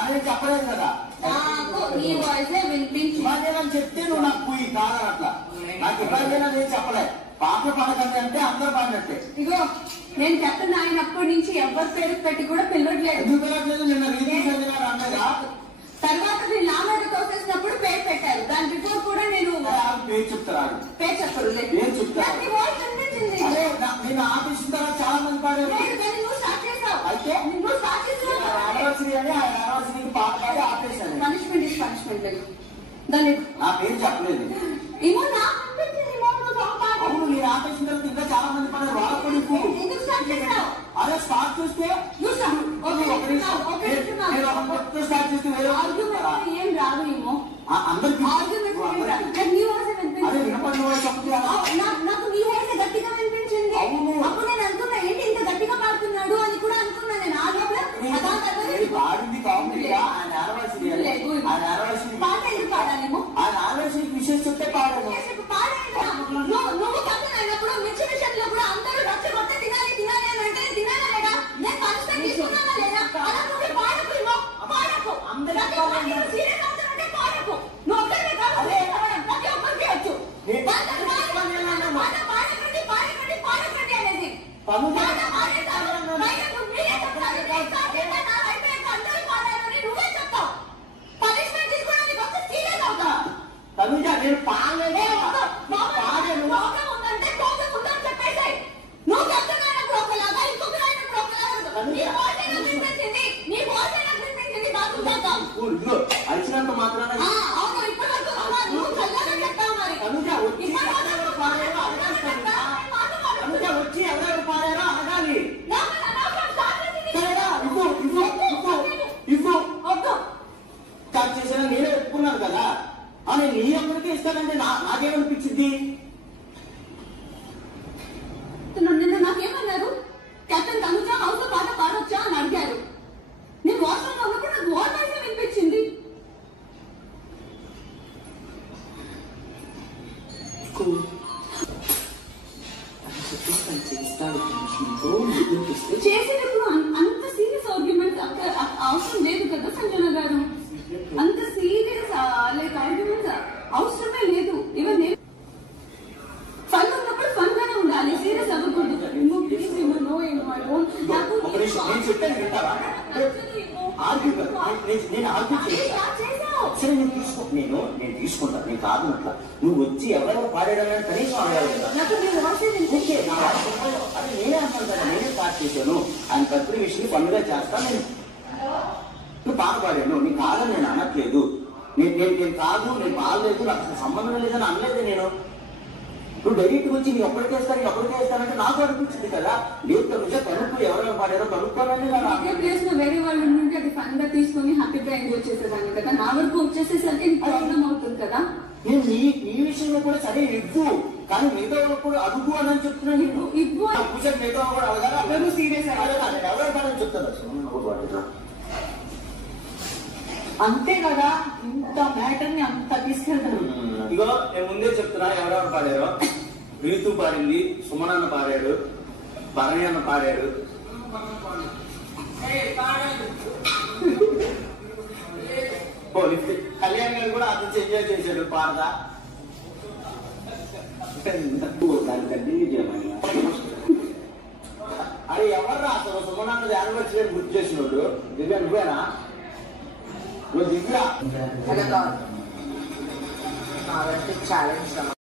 అనేది చెప్పలేదు కదా. ఈ వాయిస్ వినిపించి ఇబ్బంది చెప్తే నువ్వు నాకు పోయి కాదని అట్లా నాకు ఇబ్బంది నేను చెప్పలేదు. పాటలు పాడకండి అంటే అందరూ పాడినట్టే. ఇగో నేను చెప్తున్నా, ఆయన అప్పటి నుంచి ఎవరి పేరు పెట్టి కూడా పిలవట్లేదు. ఎందుకు పిలవట్లేదు? నిన్న రీతి చదివారు అన్నదా. తర్వాత నేను నా మీద తోసేసినప్పుడు పేరు పెట్టారు. దాని బిఫోర్ కూడా నేను పేరు చెప్తారు. పేరు చెప్పరు. పేరు చెప్తారు. నేను ఆపేసిన తర్వాత చాలా మంది పాడారు. నువ్వు స్టార్ట్ చేసావు. అయితే నువ్వు స్టార్ట్ చేసావు. యానివర్సరీ అని ఆ యానివర్సరీకి పాట పాడి ఆపేశాను. పనిష్మెంట్ ఇస్ పనిష్మెంట్ లేదు. దాన్ని నా పేరు చెప్పలేదు. ఏమో నాకు అనిపించింది. అవును, నేను ఆపేసిన తర్వాత ఇంకా చాలా మంది పడారు. వాళ్ళ కొడుకు ఎందుకు స్టార్ట్ చేసావు? అదే స్టార్ట్ చేస్తే స్టార్ట్ చేస్తే ఏం రాదు ఏమో అందరికి నాకు నీ వాయిస్ గట్టిగా వినిపించింది. అప్పుడు నేను అనుకున్నా ఏంటి ఇంత గట్టిగా పాడుతున్నాడు అని కూడా అనుకున్నా. నేను ఆ పాడింది కామెడీ. ఆయన యానివర్సరీ పాట ఇది పాడాలేమో. ఆయన యానివర్సరీకి విషయం చెప్తే పాడాను. నువ్వు కథలు అయినప్పుడు మిర్చి విషయంలో కూడా అందరూ రచ్చ కొట్ట తినాలి తినాలి అని అంటే తినాలా లేదా? నేను పనిష్మెంట్ తీసుకున్నానా లేదా? అలా నువ్వు పాడకు. పాడకు సీరియస్ అవుతానంటే పాడకు. నువ్వు ఒక్కరికే కాదు, ప్రతి ఒక్కరికి వచ్చు. పాడకండి అనేది నువ్వే చెప్తావు. పనిష్మెంట్ తీసుకోవడానికి వస్తే సీరియస్ అవుతా. తనుజ నేను పాడలేదు. ఉందంటే కోపం ఉందని చెప్పేసాయి. నువ్వు చెప్తున్నప్పుడు ఒకలాగా ఇంకొక వినిపించింది. నీ వాయిస్ నాకు వినిపించింది. అరిచినంత మాత్రాన అవును. ఇప్పటివరకు నువ్వు చల్లగా చెప్తావు. మరి వచ్చి ఎవరెవరు పాడారో అడగాలి. స్టార్ట్ చేసినా నేనే ఒప్పుకున్నాను కదా. అని నీ ఎప్పటికీ ఇస్తానంటే నాకేమనిపించింది? నిన్న నాకేమన్నారు? కెప్టెన్ తనుజ హౌస్ లో పాట పాడొచ్చా అని అడిగారు. నేను వాష్రూమ్ లో ఉన్నప్పుడు నాకు వాయిస్ వినిపించింది. చేసేటప్పుడు అంత సీరియస్ ఆర్గ్యుమెంట్స్ అవసరం లేదు కదా సంజన గారు. అంత సీరియస్ ఆర్గ్యుమెంట్స్ అవసరమే లేదు. ఈవెన్ ఫన్ ఉన్నప్పుడు ఫన్ గానే ఉండాలి, సీరియస్ అవ్వకూడదు. నేను తీసుకుంటాను. నేను కాదు అట్లా నువ్వు వచ్చి ఎవరెవరు పాడేయడం కనీసం అడగాలి కదా. అది నేనే అంటాను కదా. నేనే స్టార్ట్ చేశాను. ఆయన ప్రతి విషయం పనుగా చేస్తాను. నేను నువ్వు పాట పాడాను. నీ కాదని నేను అనట్లేదు. నేను కాదు, నేను బాగలేదు, నాకు అసలు సంబంధం లేదని అనలేదు. నేను నువ్వు డైరెక్ట్ వచ్చి నీ ఎప్పటికి వేస్తానంటే నాకు అనిపించింది కదా. లేదు తనుజ కనుక్కు ఎవరెవరు పాడారో కనుక్కోవాలని ప్లేస్ లో వేరే వాళ్ళు ఉంటే అది ఫన్ గా తీసుకుని హ్యాపీగా ఎంజాయ్ చేసేదాన్ని కదా. నా వరకు వచ్చేసేసరికి ప్రాబ్లం అవుతుంది కదా. నేను నీ విషయంలో కూడా సరే ఇవ్వు, కానీ మిగతా వాళ్ళకు కూడా అడుగు అని చెప్తున్నాను. ఇవ్వు కూర్చొని మిగతా కూడా అడగాలి. అందరూ సీరియస్ అడగాలి. ఎవరు పాడని చెప్తాను. అంతే కదా. ఇంత మ్యాటర్ ని అంత తీసుకెళ్తాను. ఇగో నేను ముందే చెప్తున్నా ఎవరెవరు పాడారో. రీతు పాడింది, సుమనన్న పాడాడు, భరణి అన్న పాడాడు. కళ్యాణ్ గారు కూడా అంత ఎంజాయ్ చేశాడు పాడదా. అరే ఎవర్రా అసలు సుమనన్నది యానివర్సరీ గుర్తు చేసినోడు? దివ్య నువ్వేనా? దివ్య ఛాలెంజ్